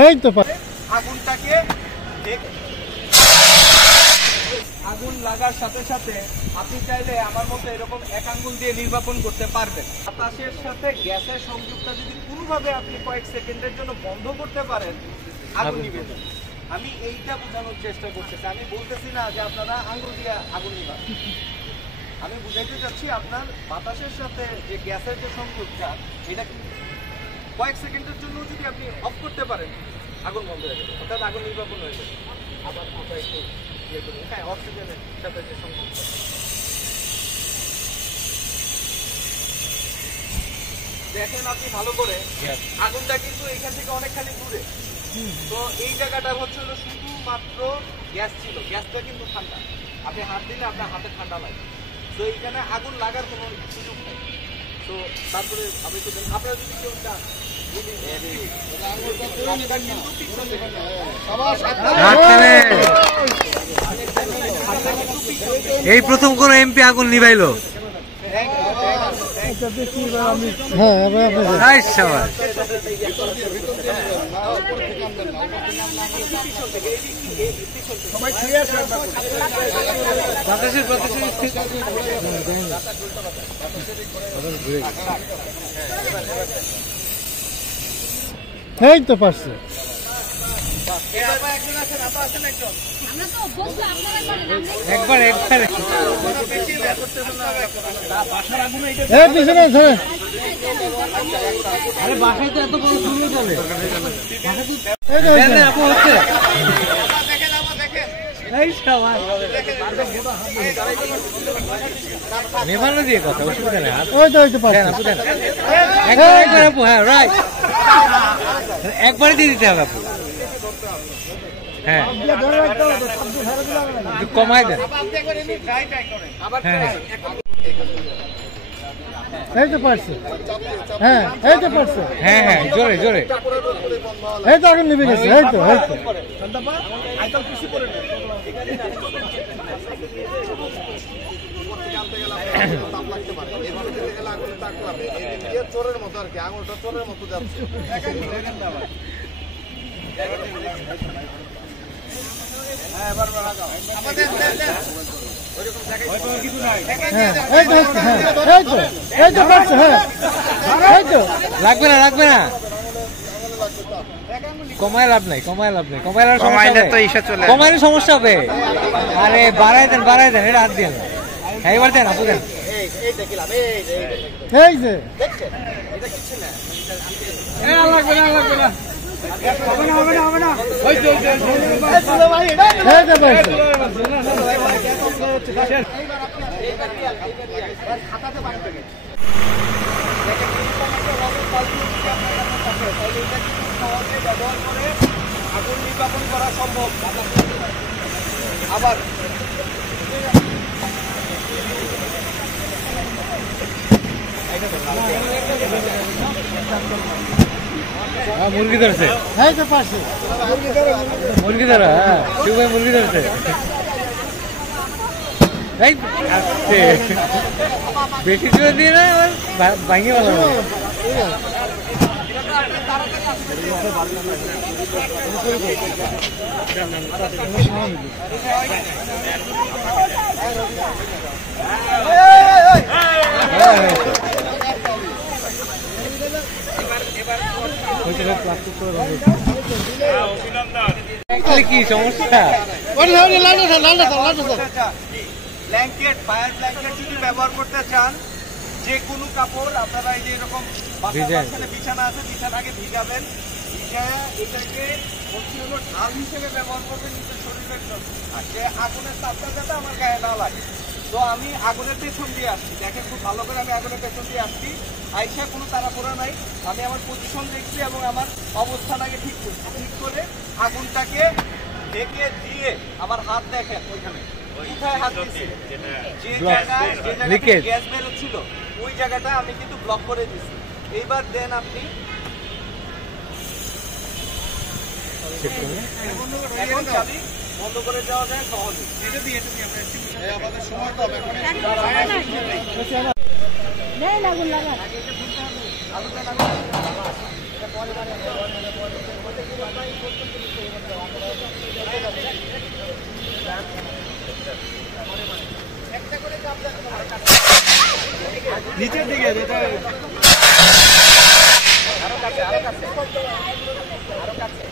এই তো আগুনটাকে আগুন লাগার সাথে সাথে আপনি চাইলে আমার মতো এরকম এক আঙ্গুল দিয়ে নির্বাপন করতে পারবেন। বাতাসের সাথে গ্যাসের সংযোগটা যদি কোনোভাবে আপনি কয়েক সেকেন্ডের জন্য বন্ধ করতে পারেন, আগুন নিবে যাবে। আমি এইটা বোঝানোর চেষ্টা করতেছি। আমি বলতেছি না যে আপনারা আঙ্গুল দিয়ে আগুন নিবেন, আমি বুঝাইতে চাচ্ছি আপনার বাতাসের সাথে যে গ্যাসের যে সংযোগটা, এটা কয়েক সেকেন্ডের জন্য যদি আপনি অফ করতে পারেন, আগুন বন্ধ হয়ে যাবে, অর্থাৎ আগুন নির্বাপন হয়ে যাবে। আবার আমরা একটু ইয়ে করি, হ্যাঁ, অক্সিজেনের সাথে যে সংযোগটা, দেখেন আপনি ভালো করে, আগুনটা কিন্তু এখান থেকে অনেকখানি দূরে। তো এই জায়গাটা হচ্ছে হলো শুধুমাত্র গ্যাস ছিল, গ্যাসটা কিন্তু ঠান্ডা, আপনি হাত দিলে আপনার হাতে ঠান্ডা লাগে। তো এইখানে আগুন লাগার কোনো সুযোগ নেই। তো তারপরে আমি তো আপনারা যদি কেউ চান এই প্রথম কোন এমপি আগুন নিভাইলো। এই তো পারছে। একবার আরে বাসায় তো এত বড় শুরু চলে নেভানো দিয়ে কথা, অসুবিধা নেই। একবারে দিয়ে দিতে হবে আপু। হ্যাঁ, কমাই দেন। হ্যাঁ, এই তো পারছে। হ্যাঁ, এই তো পারছে। হ্যাঁ হ্যাঁ, জোরে জোরে। এই তো আগুন নিভে গেছে। এই তো চোরের মতো আর কি, আঙুলটা চোরের মতো যাচ্ছে। লাগবে না, লাগবে না, কমায় লাভ নাই, কমায় লাভ নাই, কমাইলে সমস্যা হবে। আরে বাড়াই দেন, বাড়াই দেন, এটা হাত দিয়ে না। হ্যাঁ, এবার দেন আপু, দেন। এই যে আগুন নির্বাপন করা সম্ভব। আবার মুরগি ধরছে, মুরগি ধরা। হ্যাঁ, শিব ভাই মুরগি ধরছে। বেশি জোরে দিয়ে না, ভাঙিয়ে ভালো। কি সমস্যা? ব্ল্যাঙ্কেট, ফায়ার ব্ল্যাঙ্কেট যদি ব্যবহার করতে চান, যে কোনো কাপড় আপনারা এই যে এরকম বিছানা আছে, বিছানাকে ভিজাবেন, ভিজায় এটাকে ঢাল হিসেবে ব্যবহার করবেন নিজের শরীরের জন্য, আর যে আগুনের তাপটা যাতে আমার গায়ে না লাগে। তো আমি আগুনের পেছন দিয়ে আসছি, দেখেন খুব ভালো করে, আমি আগুনের পেছন দিয়ে আসছি। আইসা কোনো তাড়াহুড়া নাই, আমি আমার পজিশন দেখছি এবং আমার অবস্থান আগে ঠিক করছি। ঠিক করে আগুনটাকে ঢেকে দিয়ে আমার হাত দেখেন ওইখানে কোথায় হাত দিচ্ছি, যে জায়গায় গ্যাস বেরোচ্ছিল ওই জায়গাটা আমি কিন্তু ব্লক করে দিচ্ছি। এইবার দেন আপনি এখন চাবি বন্ধ করে দেওয়া যায় সহজে। আমাদের সময় তো আলোচনা করে নিচের দিকে যেটা আরো কাছে আরো কাছে আরো কাছে